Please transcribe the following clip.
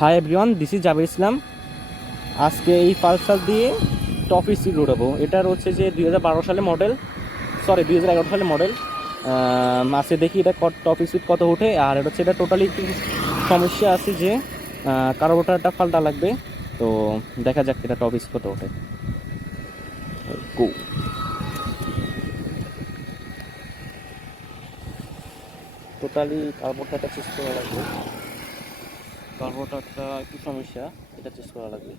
Hi everyone, this is জাবির ইসলাম। আজকে এই Pulsar দিয়ে টপ স্পিড উঠাবো। এটার হচ্ছে যে 2012 সালে মডেল, সরি 2011 সালে মডেল। আজকে দেখি এটা টপ স্পিড কত ওঠে। আর এটা হচ্ছে এটা টোটালি একটু সমস্যা আছে যে কার্বোরেটরটা পাল্টা লাগবে। তো দেখা যাক এটা টপ স্পিড কত ওঠে। গো। টোটালি কার্বোরেটরটা চেঞ্জ করা লাগবে। কার্বোরেটরটা একটু সমস্যা, এটা চেঞ্জ করা লাগবে।